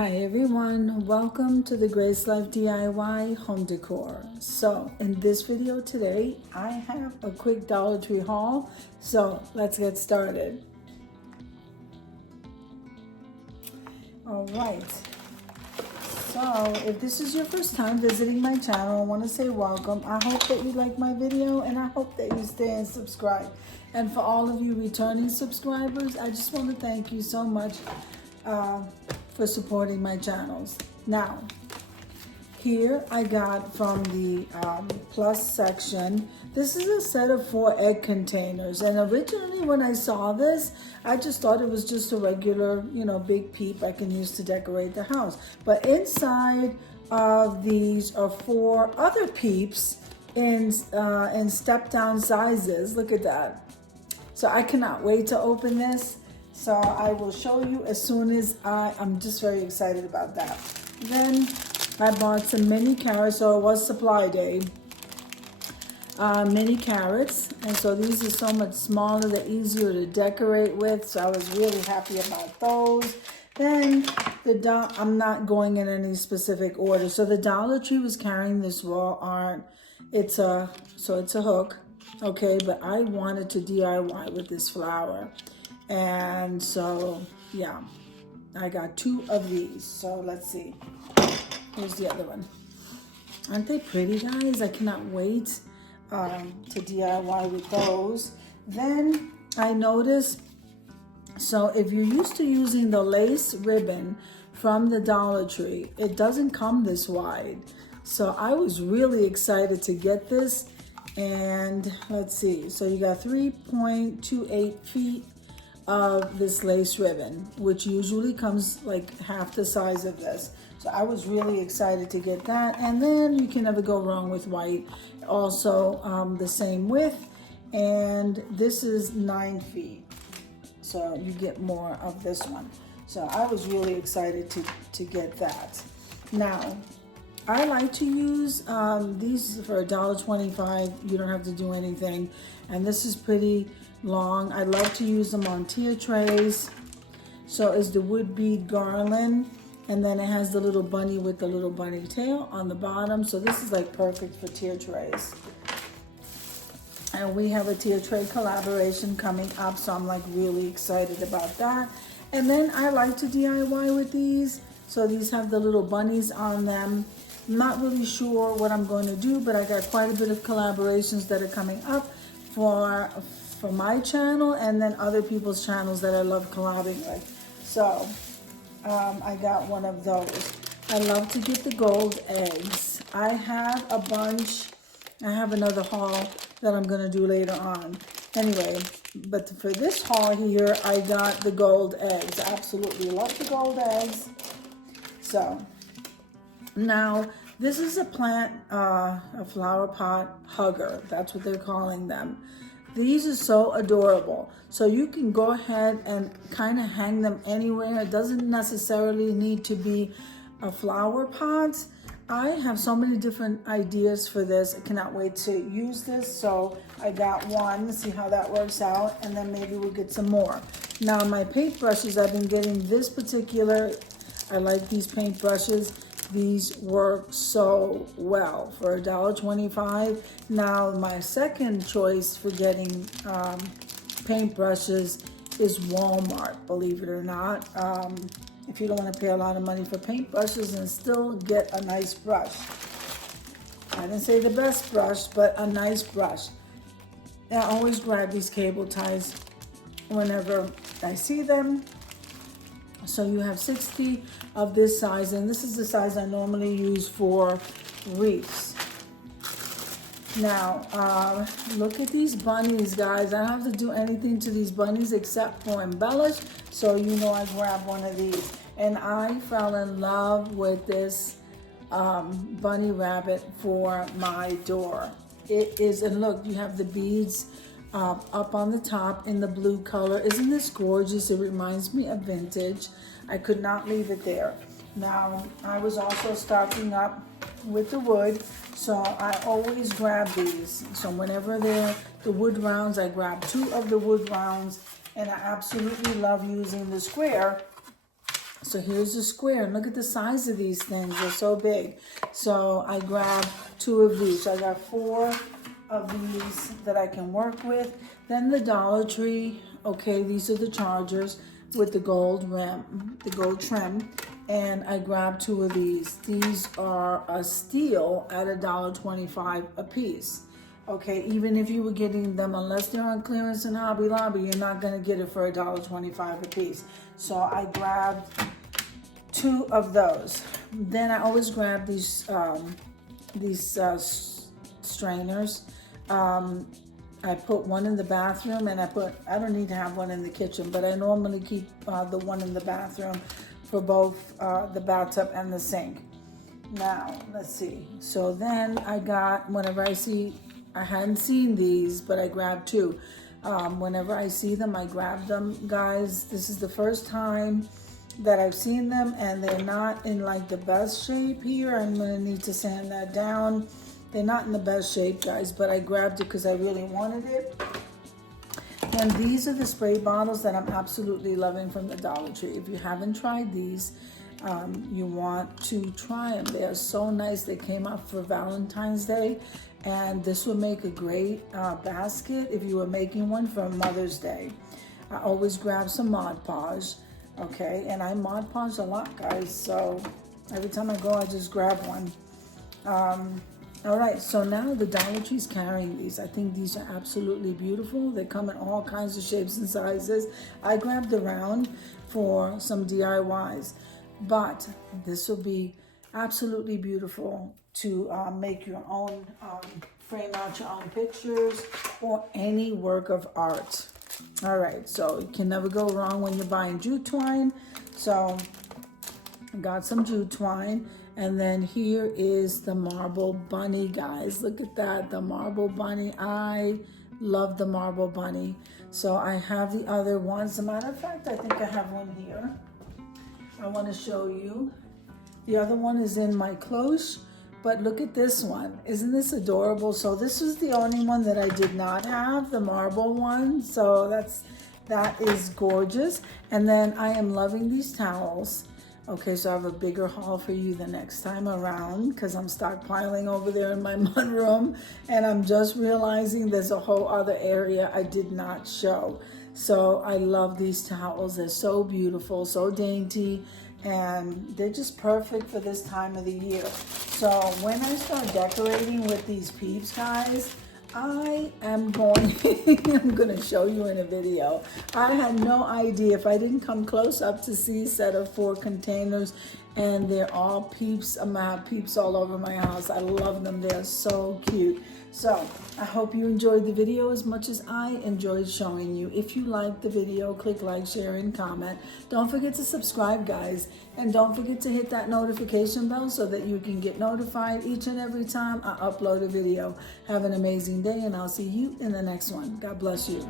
Hi everyone, welcome to the Grace Life DIY home decor. So in this video today, I have a quick Dollar Tree haul. So let's get started. All right. So if this is your first time visiting my channel, I want to say welcome. I hope that you like my video and I hope that you stay and subscribe. And for all of you returning subscribers, I just want to thank you so much for supporting my channels. Now, here I got from the plus section, this is a set of 4 egg containers. And originally when I saw this, I just thought it was just a regular, big peep I can use to decorate the house. But inside of these are 4 other peeps in step down sizes. Look at that. So I cannot wait to open this. So I will show you as soon as I'm just very excited about that. Then I bought some mini carrots, so it was supply day. Mini carrots, and so these are so much smaller, they're easier to decorate with, so I was really happy about those. Then I'm not going in any specific order. So the Dollar Tree was carrying this wall art. It's a hook, okay, but I wanted to DIY with this flower. And so, yeah, I got 2 of these. So let's see. Here's the other one. Aren't they pretty, guys? I cannot wait to DIY with those. Then I noticed, so if you're used to using the lace ribbon from the Dollar Tree, it doesn't come this wide. So I was really excited to get this. And let's see. So you got 3.28 feet of this lace ribbon, which usually comes like half the size of this. So I was really excited to get that. And then you can never go wrong with white. Also the same width. And this is 9 feet. So you get more of this one. So I was really excited to get that. Now, I like to use these for $1.25. You don't have to do anything. And this is pretty long. I love to use them on tier trays. So is the wood bead garland, and then it has the little bunny with the little bunny tail on the bottom. So this is like perfect for tier trays. And we have a tier tray collaboration coming up, so I'm like really excited about that. And then I like to DIY with these. So these have the little bunnies on them. I'm not really sure what I'm going to do, but I got quite a bit of collaborations that are coming up for my channel and then other people's channels that I love collabing with. So I got one of those. I love to get the gold eggs. I have a bunch. I have another haul that I'm going to do later on. Anyway, but for this haul here, I got the gold eggs. I absolutely love the gold eggs. So now this is a plant, a flower pot hugger. That's what they're calling them. These are so adorable. So you can go ahead and kind of hang them anywhere. It doesn't necessarily need to be a flower pot. I have so many different ideas for this. I cannot wait to use this. So I got one, see how that works out. And then maybe we'll get some more. Now my paintbrushes, I've been getting this particular, I like these paintbrushes. These work so well for $1.25. Now my second choice for getting paintbrushes is Walmart, believe it or not. If you don't want to pay a lot of money for paintbrushes and still get a nice brush. I didn't say the best brush, but a nice brush. I always grab these cable ties whenever I see them. So you have 60 of this size, and this is the size I normally use for wreaths. Now, look at these bunnies, guys. I don't have to do anything to these bunnies except for embellish. So I grabbed one of these. And I fell in love with this bunny rabbit for my door. It is, and look, you have the beads up on the top in the blue color. Isn't this gorgeous? It reminds me of vintage. I could not leave it there. Now, I was also stocking up with the wood, so I always grab these. So whenever they're the wood rounds, I grab 2 of the wood rounds, and I absolutely love using the square So here's the square, and look at the size of these things. They're so big. So I grabbed 2 of these. So I got 4 of these that I can work with. Then the Dollar Tree, okay, these are the chargers with the gold rim, the gold trim. And I grabbed 2 of these. These are a steal at $1.25 a piece. Okay, even if you were getting them, unless they're on clearance in Hobby Lobby, you're not gonna get it for $1.25 a piece. So I grabbed 2 of those. Then I always grab these strainers. I put one in the bathroom, and I don't need to have one in the kitchen, but I normally keep the one in the bathroom for both the bathtub and the sink. Now, let's see. So then I got, whenever I hadn't seen these, but I grabbed 2. Whenever I see them, I grab them, guys. This is the first time that I've seen them, and they're not in like the best shape here. I'm gonna need to sand that down. They're not in the best shape, guys, but I grabbed it because I really wanted it. And these are the spray bottles that I'm absolutely loving from the Dollar Tree. If you haven't tried these, you want to try them. They are so nice. They came out for Valentine's Day, and this would make a great basket if you were making one for Mother's Day. I always grab some Mod Podge, okay? And I Mod Podge a lot, guys, so every time I go, I just grab one. All right, so now the Dollar Tree's carrying these. I think these are absolutely beautiful. They come in all kinds of shapes and sizes. I grabbed the round for some DIYs, but this will be absolutely beautiful to make your own, frame out your own pictures or any work of art. All right, so you can never go wrong when you're buying jute twine. So I got some jute twine. And then here is the marble bunny, guys. Look at that, the marble bunny. I love the marble bunny. So I have the other ones. As a matter of fact, I think I have one here. I want to show you. The other one is in my cloche, but look at this one. Isn't this adorable? So this is the only one that I did not have, the marble one. So that is gorgeous. And then I am loving these towels. Okay, so I have a bigger haul for you the next time around because I'm stockpiling over there in my mudroom, and I'm just realizing there's a whole other area I did not show. So I love these towels. They're so beautiful, so dainty, and they're just perfect for this time of the year. So when I start decorating with these peeps, guys, I am going, I'm going to show you in a video. I had no idea, if I didn't come close up to see a set of 4 containers, and they're all peeps. I'm gonna have peeps all over my house. I love them. They're so cute. So I hope you enjoyed the video as much as I enjoyed showing you. If you liked the video, click like, share, and comment. Don't forget to subscribe, guys. And don't forget to hit that notification bell so that you can get notified each and every time I upload a video. Have an amazing day, and I'll see you in the next one. God bless you.